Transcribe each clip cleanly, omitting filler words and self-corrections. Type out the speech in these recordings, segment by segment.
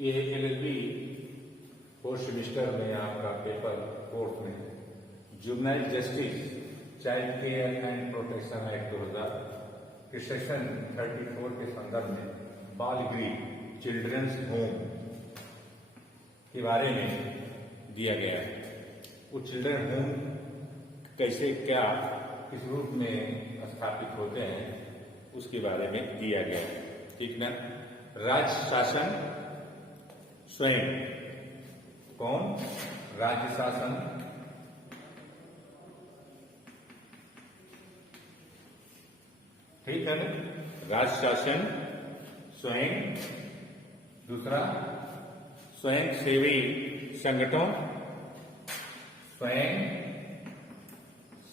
ये LLB fourth semester में आपका पेपर फोर्थ में juvenile justice child care and protection act 2000 के सेक्शन 34 के संदर्भ में बाल गृह चिल्ड्रंस होम के बारे में दिया गया है। वो चिल्ड्रन होम कैसे क्या किस रूप में स्थापित होते हैं उसके बारे में दिया गया है। ठीक ना। राज्य शासन स्वयं, कौन? राज्य शासन ठीक है ना। राज्य शासन स्वयं, दूसरा स्वयं सेवी संगठनों, स्वयं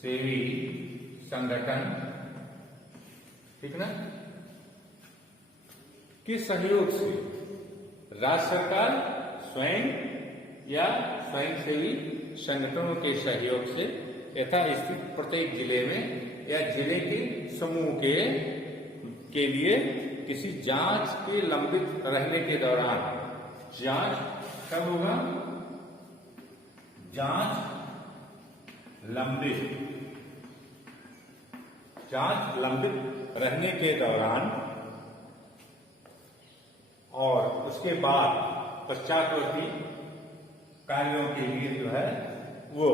सेवी संगठन, ठीक ना, के सहयोग से राज्य सरकार स्वयं या स्वयंसेवी संगठनों के सहयोग से यथास्थित प्रत्येक जिले में या जिले के समूह के लिए किसी जांच के लंबित रहने के दौरान, जांच कब होगा? जांच लंबित रहने के दौरान और उसके बाद पश्चातवर्ती कार्यों के लिए जो है वो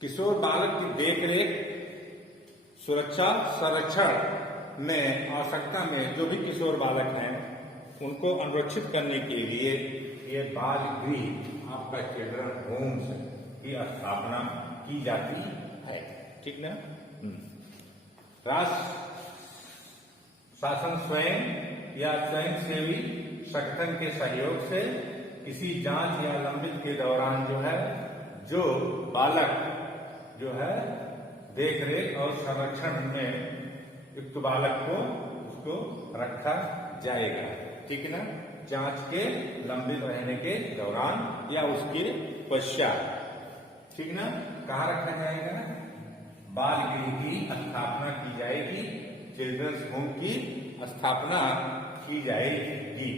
किशोर बालक की देखरेख, सुरक्षा, संरक्षण में आवश्यकता में जो भी किशोर बालक हैं उनको अनुरक्षित करने के लिए ये बाल गृह आपका चिल्ड्रन होम्स की स्थापना की जाती है। ठीक ना। राष्ट्र शासन स्वयं या स्वयंसेवी संगठन के सहयोग से किसी जांच या लंबित के दौरान जो बालक जो है देखरेख और संरक्षण में युक्त बालक को उसको रखा जाएगा। ठीक ना। जांच के लंबित रहने के दौरान या उसके पश्चात, ठीक ना। कहाँ रखा जाएगा? बाल गृह की स्थापना की जाएगी, चिल्ड्रंस होम की स्थापना की जाएगी।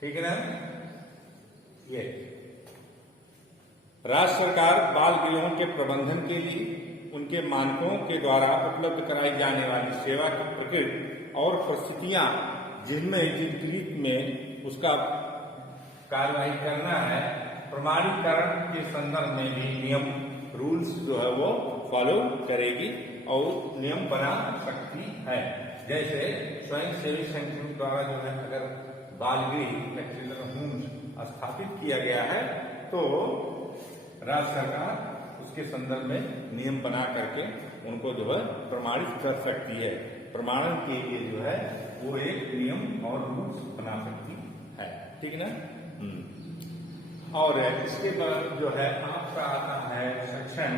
ठीक है ना। ये राज्य सरकार बाल गृहों के प्रबंधन के लिए उनके मानकों के द्वारा उपलब्ध कराई जाने वाली सेवा की प्रकृति और परिस्थितियां जिनमें जिन में उसका कार्यवाही करना है, प्रमाणीकरण के संदर्भ में भी नियम रूल्स जो है वो फॉलो करेगी और नियम बना सकती है। जैसे स्वयंसेवी संगठन द्वारा जो है अगर बाल गृह या चिल्ड्रन होम स्थापित किया गया है तो राज्य सरकार उसके संदर्भ में नियम बना करके उनको जो है प्रमाणित कर सकती है। प्रमाणन के लिए जो है वो एक नियम और रूल्स बना सकती है। ठीक ना। और इसके बाद जो है आपका आता है सेक्शन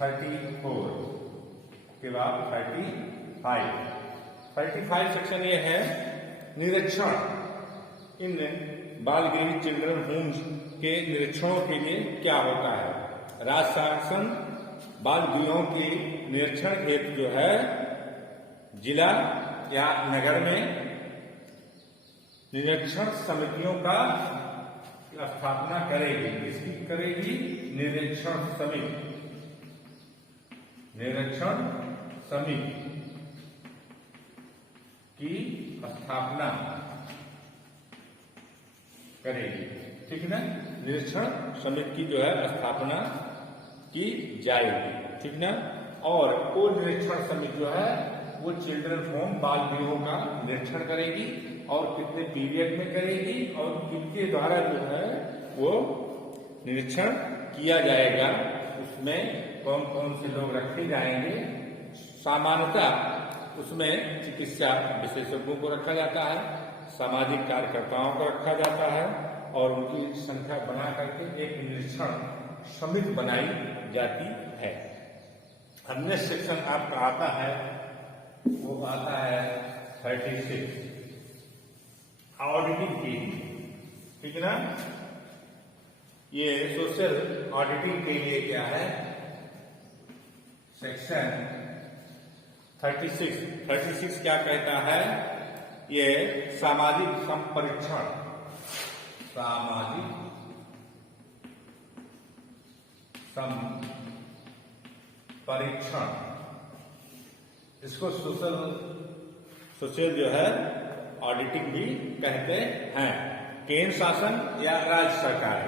34 के बाद 35 सेक्शन ये है निरीक्षण। इन बाल गृह चिल्ड्रन होम्स के निरीक्षणों के लिए क्या होता है? राज्य शासन बाल गृहों के निरीक्षण हेतु जो है जिला या नगर में निरीक्षण समितियों का स्थापना करेगी। किसकी करेगी? निरीक्षण समिति की स्थापना करेगी। ठीक ना। निरीक्षण समिति की जो है स्थापना की जाएगी। ठीक ना। और वो निरीक्षण समिति जो है वो चिल्ड्रन होम बाल गृहों का निरीक्षण करेगी और कितने पीरियड में करेगी और किनके द्वारा जो है वो निरीक्षण किया जाएगा, उसमें कौन कौन से लोग रखे जाएंगे। सामान्यतः उसमें चिकित्सा विशेषज्ञों को रखा जाता है, सामाजिक कार्यकर्ताओं को रखा जाता है और उनकी संख्या बना करके एक निरीक्षण समिति बनाई जाती है। अन्य सेक्शन आपका आता है वो आता है 36 ऑडिटिंग की। ठीक है ना। ये सोशल ऑडिटिंग के लिए क्या है? सेक्शन 36 क्या कहता है? ये सामाजिक संपरीक्षण, सामाजिक संपरीक्षण, इसको सोशल जो है ऑडिटिंग भी कहते हैं। केंद्र शासन या राज्य सरकार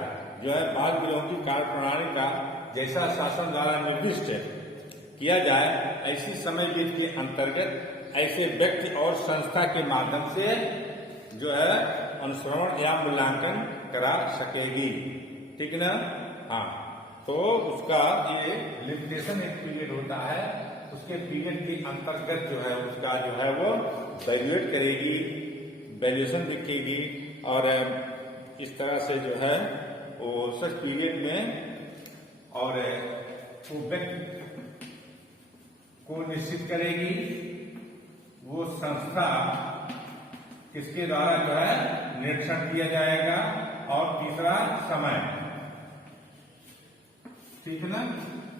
जो है बाल गृहों की कार्य प्रणाली का जैसा शासन द्वारा निर्दिष्ट किया जाए ऐसी समय विधि के अंतर्गत ऐसे व्यक्ति और संस्था के माध्यम से जो है अनुश्रवण या मूल्यांकन करा सकेगी। ठीक ना? हाँ, तो उसका ये लिमिटेशन एक पीरियड होता है, उसके पीरियड के अंतर्गत जो है उसका जो है वो वैल्यूएट करेगी, वैल्यूएशन दिखेगी और इस तरह से जो है वो सच पीरियड में और वो व्यक्ति को निश्चित करेगी वो संस्था किसके द्वारा जो है निरीक्षण किया जाएगा। और तीसरा समय, ठीक है ना?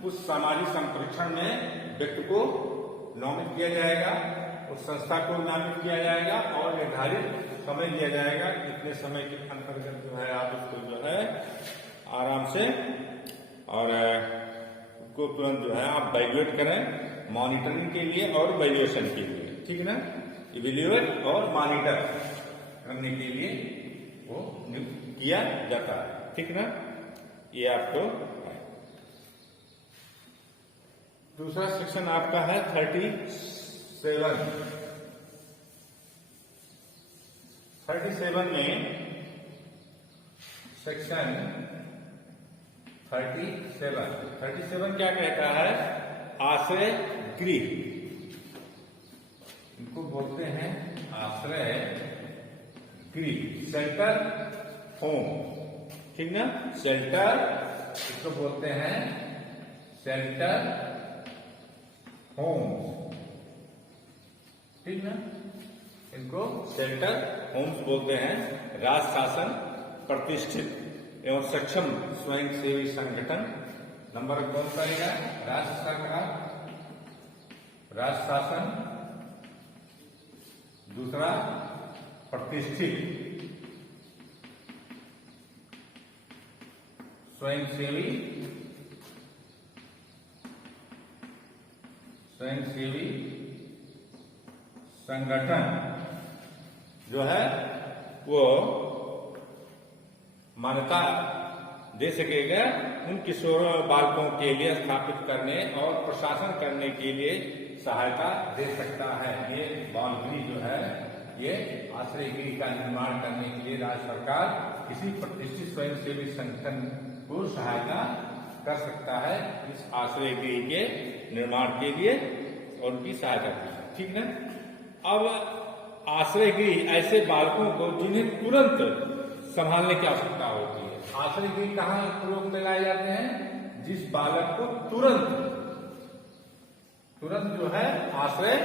उस सामाजिक संप्रेक्षण में व्यक्ति को नामित किया जाएगा, उस संस्था को नामित किया जाएगा और निर्धारित समय दिया जाएगा। इतने समय के अंतर्गत जो है आप उसको जो है आराम से और उसको तुरंत जो है आप वैल्यूएट करें मॉनिटरिंग के लिए और वैल्यूएशन के लिए। ठीक है ना? इवैल्यूएट और मॉनिटर करने के लिए वो नियुक्त किया जाता है। ठीक ना? ये आपको दूसरा सेक्शन आपका है 37 में सेक्शन 37 क्या कहता है? आश्रय गृह, इनको बोलते हैं आश्रय गृह, शेल्टर होम। ठीक ना? शेल्टर, इसको बोलते हैं शेल्टर होम। ठीक ना? इनको शेल्टर होम्स बोलते हैं। राज्य शासन प्रतिष्ठित एवं सक्षम स्वयंसेवी संगठन, नंबर कौन करेगा? राज्य सरकार, राज्य शासन। दूसरा प्रतिष्ठित स्वयंसेवी संगठन जो है वो मान्यता दे सकेगा उन किशोरों और बालकों के लिए स्थापित करने और प्रशासन करने के लिए सहायता दे सकता है। ये बाल गृह जो है ये आश्रय गृह का निर्माण करने के लिए राज्य सरकार किसी प्रतिष्ठित स्वयंसेवी संगठन को सहायता कर सकता है इस आश्रय गृह के निर्माण के लिए और उनकी सहायता की। ठीक ना? अब आश्रय गृह ऐसे बालकों को जिन्हें तुरंत संभालने की आवश्यकता होती है। आश्रय गृह कहाँ प्रयोग में लाए जाते हैं? जिस बालक को तुरंत जो है आश्रय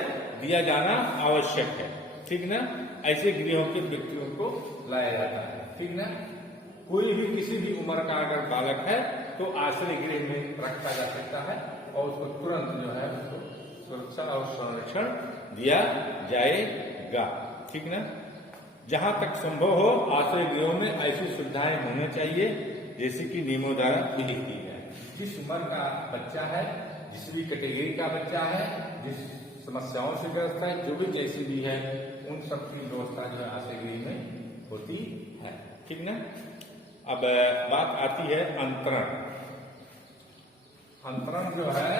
दिया जाना आवश्यक है। ठीक ना? ऐसे गृहों के व्यक्तियों को लाया जाता है। ठीक ना? कोई भी किसी भी उम्र का अगर बालक है तो आश्रय गृह में रखा जा सकता है और उसको तुरंत जो है उसको सुरक्षा और संरक्षण दिया जाएगा। ठीक ना? जहां तक संभव हो आश्रय गृहों में ऐसी सुविधाएं होनी चाहिए जैसे कि नियमों द्वारा विहित की जाए। जिस उम्र का बच्चा है, जिस भी कैटेगरी का बच्चा है, जिस समस्याओं से ग्रस्त है, जो भी जैसी भी है, उन सब की व्यवस्था जो है आश्रय गृह में होती है। ठीक ना? अब बात आती है अंतरण। अंतरण जो है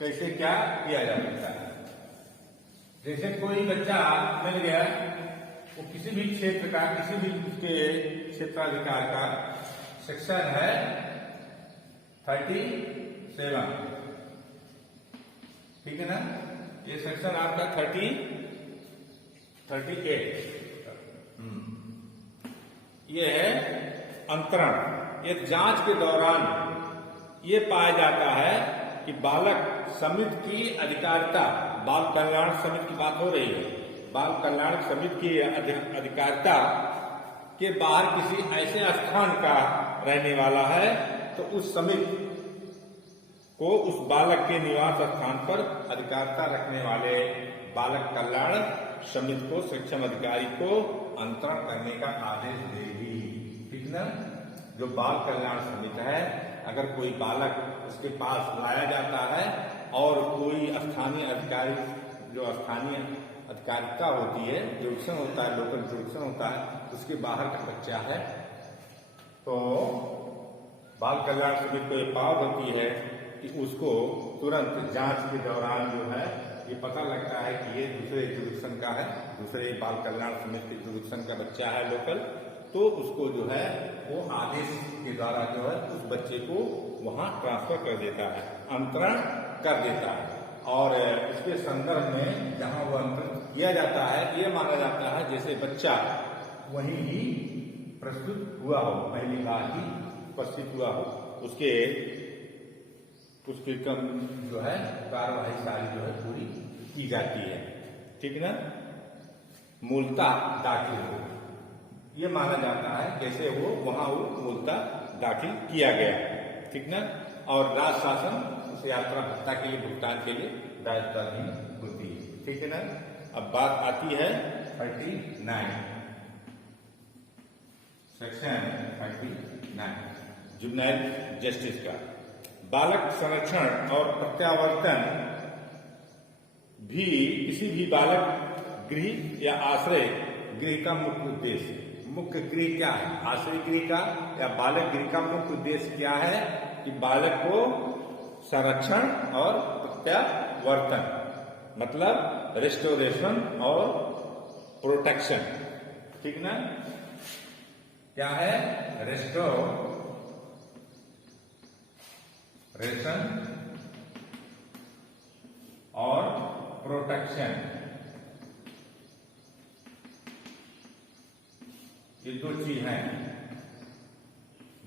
कैसे क्या किया जा सकता है? जैसे कोई बच्चा मिल गया, वो किसी भी क्षेत्र का, किसी भी उसके क्षेत्राधिकार का सेक्शन है 37। ठीक है ना? ये सेक्शन आपका 38। ये है अंतरण। ये जांच के दौरान ये पाया जाता है कि बालक समिति की अधिकारिता, बाल कल्याण समिति की बात हो रही है, बाल कल्याण समिति की अधिकारिता के बाहर किसी ऐसे स्थान का रहने वाला है तो उस समिति को उस बालक के निवास स्थान पर अधिकारिता रखने वाले बालक कल्याण समिति को सक्षम अधिकारी को अंतरण करने का आदेश देगी। ठीक ना। जो बाल कल्याण समिति है, अगर कोई बालक उसके पास लाया जाता है और कोई स्थानीय अधिकारी, जो स्थानीय अधिकारिता होती है, जुडिक्शन होता है, लोकल जुडिक्शन होता है, उसके बाहर का बच्चा है, तो बाल कल्याण समिति को ये पावर होती है कि उसको तुरंत जांच के दौरान जो है ये पता लगता है कि ये दूसरे जुडिक्शन का है, दूसरे बाल कल्याण समिति के जुडिक्शन का बच्चा है लोकल, तो उसको जो है वो आदेश के द्वारा जो है उस बच्चे को वहां ट्रांसफर कर देता है, अंतरण कर देता है। और इसके संदर्भ में जहां वो अंतरण किया जाता है, ये माना जाता है जैसे बच्चा वहीं ही प्रस्तुत हुआ हो, पहली बार ही उपस्थित हुआ हो, उसके जो है कार्यवाही सारी जो है पूरी की जाती है। ठीक ना। मूलतः दाखिल हो, ये माना जाता है जैसे वो वहां वो मूलतः दाखिल किया गया। ठीक ना। और राज्य शासन उस यात्रा भत्ता के लिए भुगतान के लिए दायित्वहीन होती है। ठीक है ना। अब बात आती है 39 सेक्शन 39 जुवेनाइल जस्टिस का। बालक संरक्षण और प्रत्यावर्तन भी किसी भी बालक गृह या आश्रय गृह का मुख्य उद्देश्य। मुख्य गृह क्या है? आश्रय गृह का या बालक गृह का मुख्य उद्देश्य क्या है कि बालक को संरक्षण और प्रत्यावर्तन, मतलब रेस्टोरेशन और प्रोटेक्शन। ठीक ना। क्या है? रेस्टोरेशन और प्रोटेक्शन, ये दो चीज हैं,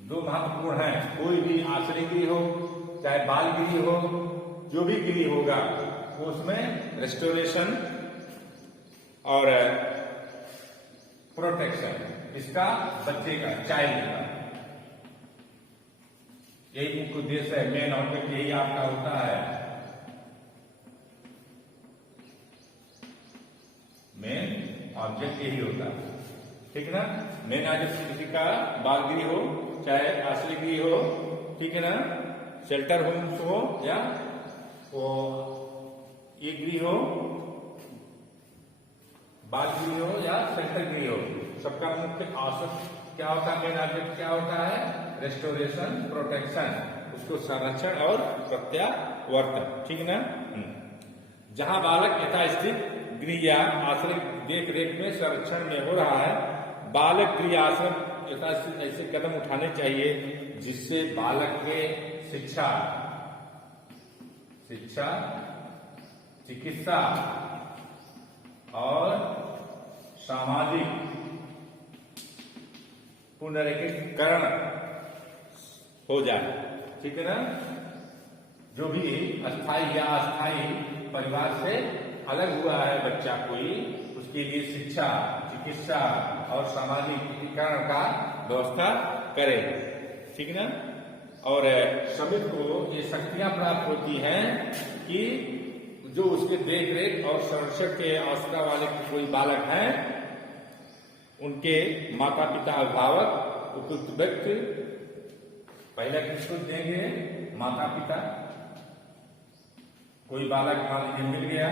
दो महत्वपूर्ण हैं। कोई भी आश्रय गृह हो चाहे बाल गृह हो, जो भी गृह होगा उसमें रेस्टोरेशन और प्रोटेक्शन, इसका बच्चे का, चाइल्ड का, यही मुख्य उद्देश्य है। मेन ऑब्जेक्ट यही आपका होता है, मेन ऑब्जेक्ट यही होता है। ठीक है ना। मेन ऑब्जेक्ट किसी का बाल गृह हो चाहे आश्रय गृह हो, ठीक है ना, शेल्टर होम्स हो या वो ये गृह हो, बाल गृह हो या शेल्टर गृह हो, सबका मुख्य आवश्यक क्या होता है? मेन ऑब्जेक्ट क्या होता है? रेस्टोरेशन, प्रोटेक्शन, उसको संरक्षण और प्रत्यावर्तन। ठीक ना। जहां बालक यथास्थित गृह या आश्रय देख रेख में संरक्षण में हो रहा है, बालक गृह आश्रम यथास्थित ऐसे कदम उठाने चाहिए जिससे बालक के शिक्षा, चिकित्सा और सामाजिक पुनरीकरण हो जाए। ठीक है ना। जो भी अस्थायी या अस्थायी परिवार से अलग हुआ है बच्चा कोई, उसके लिए शिक्षा, चिकित्सा और सामाजिक एकीकरण का व्यवस्था करे। ठीक ना। और समिति को ये शक्तियां प्राप्त होती हैं कि जो उसके देख रेख और संरक्षण के आवश्यकता वाले कोई बालक हैं, उनके माता पिता, अभिभावक, उपयुक्त व्यक्ति, पहले किसको देंगे? माता पिता। कोई बालक मान लीजिए मिल गया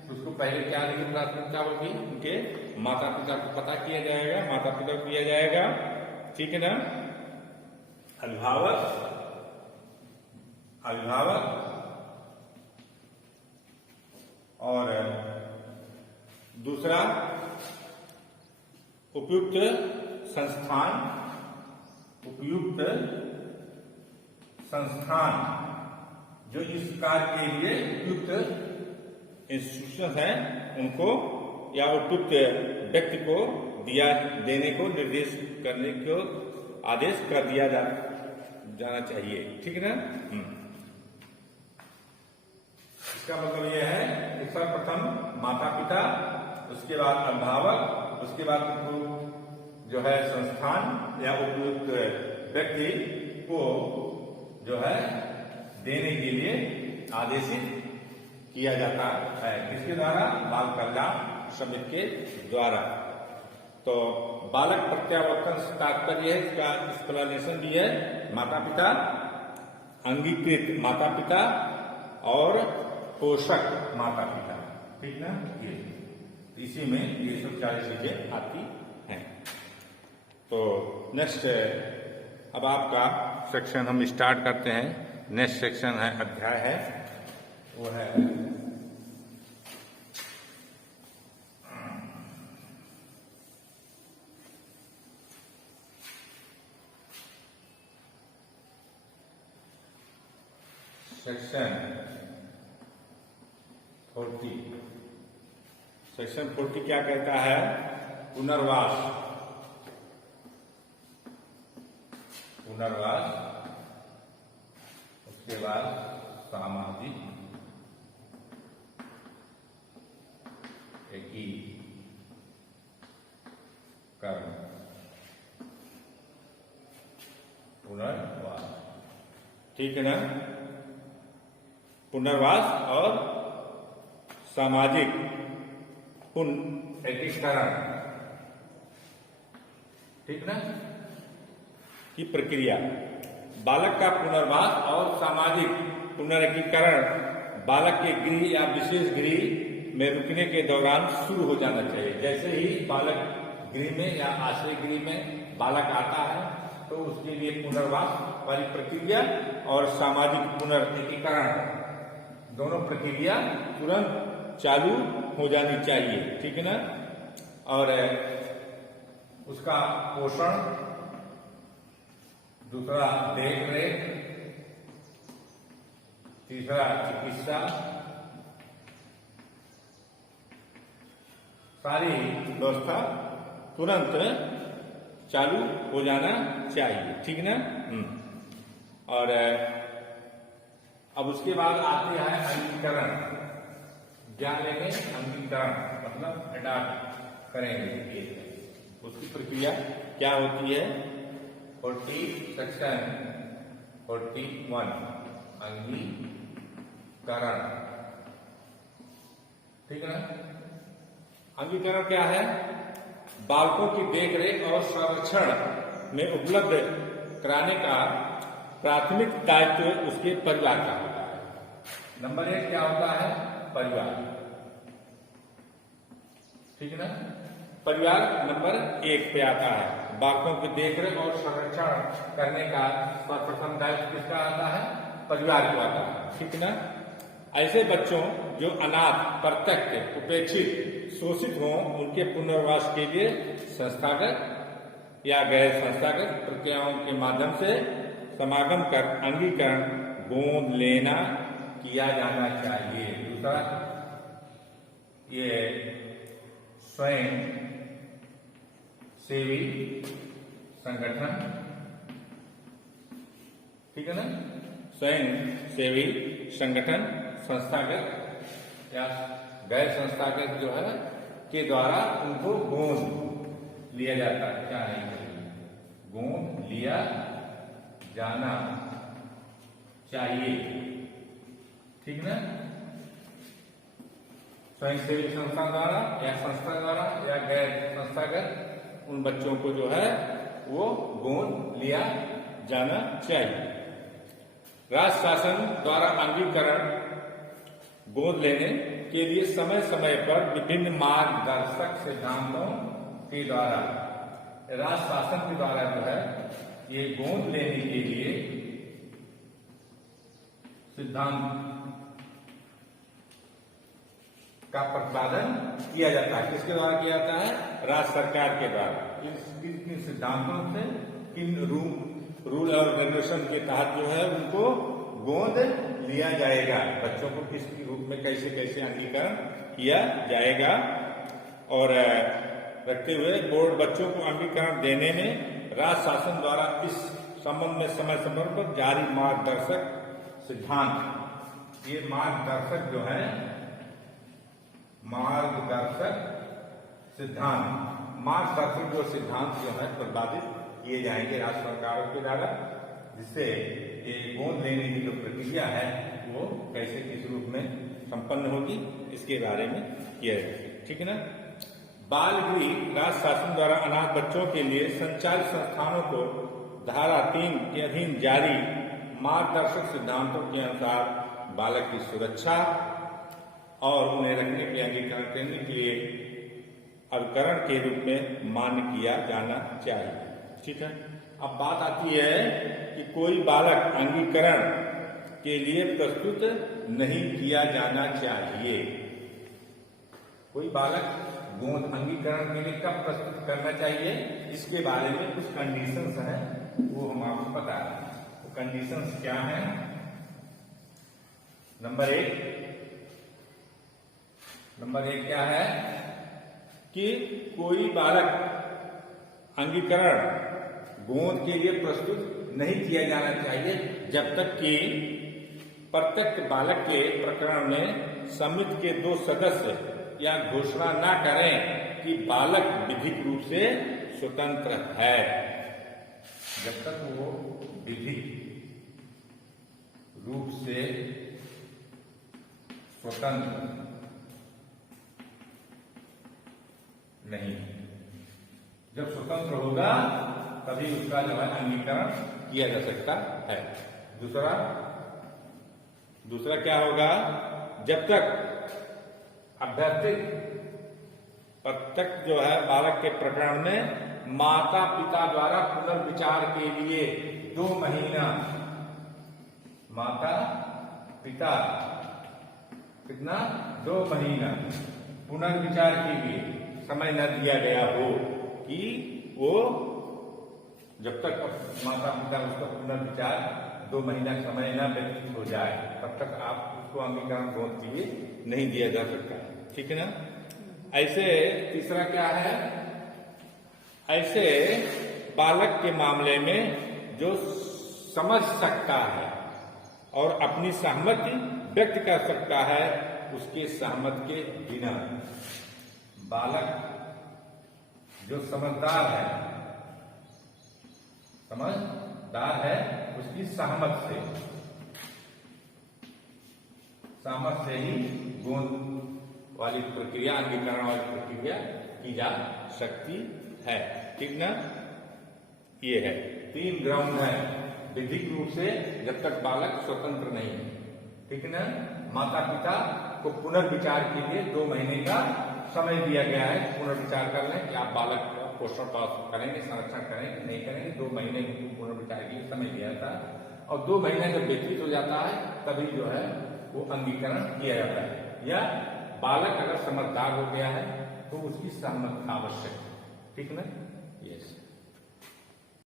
तो उसको पहले क्या देने प्राथमिकता होगी? उनके माता पिता को पता किया जाएगा, माता पिता को किया जाएगा। ठीक है ना। अभिभावक और दूसरा उपयुक्त संस्थान जो इस कार्य के लिए उपयुक्त इंस्टीट्यूशन है, उनको या उपयुक्त व्यक्ति को देने को निर्देश करने को आदेश कर दिया जाना चाहिए। ठीक है ना। इसका मतलब यह है कि सर्वप्रथम माता पिता, उसके बाद अभिभावक, उसके बाद जो है संस्थान या उपयुक्त व्यक्ति को जो है देने के लिए आदेशित किया जाता है। किसके द्वारा? बाल कल्याण समिति के द्वारा। तो बालक प्रत्यावर्तन से तात्पर्य है, इसका एक्सप्लेनेशन भी है, माता पिता, अंगीकृत माता पिता और पोषक माता पिता, ठीक ना? ये इसी में ये सब सारी चीजें आती हैं। तो नेक्स्ट अब आपका सेक्शन हम स्टार्ट करते हैं। नेक्स्ट सेक्शन है, अध्याय है, वो है सेक्शन 40। सेक्शन 40 क्या कहता है? पुनर्वास। पुनर्वास, उसके बाद सामाजिक एकीकरण, पुनर्वास, ठीक है ना? पुनर्वास और सामाजिक एकीकरण, ठीक ना, की प्रक्रिया। बालक का पुनर्वास और सामाजिक पुनर्एकीकरण बालक के गृह या विशेष गृह में रुकने के दौरान शुरू हो जाना चाहिए। जैसे ही बालक गृह में या आश्रय गृह में बालक आता है तो उसके लिए पुनर्वास वाली प्रक्रिया और सामाजिक पुनर्एकीकरण दोनों प्रक्रिया तुरंत चालू हो जानी चाहिए, ठीक है ना? और उसका पोषण, दूसरा देख रेख, तीसरा चिकित्सा, सारी व्यवस्था तुरंत चालू हो जाना चाहिए, ठीक ना? और अब उसके बाद आते हैं अंगीकरण। ज्ञान लेंगे, अंगीकरण मतलब अडॉप्ट करेंगे। उसकी प्रक्रिया क्या होती है? 40 सेक्शन 41 अंगीकरण, ठीक है ना? अंगीकरण क्या है? बालकों की देखरेख और संरक्षण में उपलब्ध कराने का प्राथमिक दायित्व उसके परिवार का होता है। नंबर 1 क्या होता है? परिवार, ठीक है ना? परिवार नंबर 1 पे आता है। बालकों की देखरेख और संरक्षण करने का सर्वप्रथम दायित्व किसका आता है? परिवार को आता है, ठीक है ना? ऐसे बच्चों जो अनाथ, परित्यक्त, उपेक्षित, शोषित हों, उनके पुनर्वास के लिए संस्थागत या गैर संस्थागत प्रक्रियाओं के माध्यम से समागम कर अंगीकरण, गोद लेना किया जाना चाहिए। दूसरा, ये स्वयं सेवी संगठन, ठीक है ना? स्वयं सेवी संगठन, संस्थागत या गैर संस्थागत जो है के द्वारा उनको गोद लिया जाता है। क्या है? गोद लिया जाना चाहिए, ठीक ना? स्वयंसेवी संस्था द्वारा या संस्था द्वारा या गैर संस्थागत उन बच्चों को जो है वो गोद लिया जाना चाहिए। राज्य शासन द्वारा अंगीकरण, गोद लेने के लिए समय समय पर विभिन्न मार्गदर्शक सिद्धांतों के द्वारा, राज्य शासन के द्वारा जो है ये गोद लेने के लिए सिद्धांत का प्रतिपादन किया जाता है। किसके द्वारा किया जाता है? राज्य सरकार के द्वारा। किन सिद्धांतों से, किन रूल और रेगुलेशन के तहत जो है उनको गोद लिया जाएगा। बच्चों को किस रूप में कैसे कैसे अंगीकरण किया जाएगा और रखते हुए बोर्ड बच्चों को अंगीकरण देने में राज्य शासन द्वारा इस संबंध में समय समय पर जारी मार्गदर्शक सिद्धांत, ये मार्गदर्शक जो है मार्गदर्शक सिद्धांत जो सिद्धांत जो है प्रतिपादित किए जाएंगे राज्य सरकारों के द्वारा जिससे ये गोद लेने की जो प्रक्रिया है वो कैसे किस रूप में संपन्न होगी इसके बारे में किया जाएगा। ठीक है ना। बाल गृह राज्य शासन द्वारा अनाथ बच्चों के लिए संचालित संस्थानों को धारा 3 के अधीन जारी मार्गदर्शक सिद्धांतों के अनुसार बालक की सुरक्षा और उन्हें रखने के अंगीकरण करने के लिए अभिकरण के रूप में मान्य किया जाना चाहिए। ठीक है। अब बात आती है कि कोई बालक अंगीकरण के लिए प्रस्तुत नहीं किया जाना चाहिए। कोई बालक गोद अंगीकरण के लिए कब प्रस्तुत करना चाहिए, इसके बारे में कुछ कंडीशंस हैं, वो हम आपको बता रहे हैं। वो कंडीशंस क्या हैं? नंबर एक क्या है कि कोई बालक अंगीकरण गोद के लिए प्रस्तुत नहीं किया जाना चाहिए जब तक कि प्रत्येक बालक के प्रकरण में समिति के 2 सदस्य या घोषणा न करें कि बालक विधिक रूप से स्वतंत्र है। जब तक वो विधिक रूप से स्वतंत्र नहीं, जब स्वतंत्र होगा तभी उसका जो है अंगीकरण किया जा सकता है। दूसरा क्या होगा? जब तक अभ्यर्थित प्रत्येक जो है बालक के प्रकरण में माता पिता द्वारा पुनर्विचार के लिए 2 महीना माता पिता कितना 2 महीना पुनर्विचार के लिए समय न दिया गया हो कि वो जब तक माता पिता उसका पुनर्विचार 2 महीना समय न व्यतीत हो जाए तब तक आप उसको अंगीकरण गोद के लिए नहीं दिया जा सकता। ठीक है ना। ऐसे तीसरा क्या है? ऐसे बालक के मामले में जो समझ सकता है और अपनी सहमति व्यक्त कर सकता है, उसके सहमत के बिना बालक जो समझदार है उसकी सहमत से ही गोद वाली प्रक्रिया अंगीकरण वाली प्रक्रिया की जा सकती है। ठीक ना। ये है 3 ग्राउंड है। विधिक रूप से जब तक बालक स्वतंत्र नहीं है। ठीक है ना। माता पिता को पुनर्विचार के लिए 2 महीने का समय दिया गया है। पुनर्विचार कर लें कि आप बालक का पोषण करेंगे, संरक्षण करेंगे, नहीं करेंगे। 2 महीने पुनर्विचार के लिए समय दिया था और 2 महीने जब व्यतीत हो जाता है तभी जो है वो अंगीकरण किया जाता है। या बालक अगर समझदार हो गया है तो उसकी सहमति आवश्यक है। ठीक ना। यस।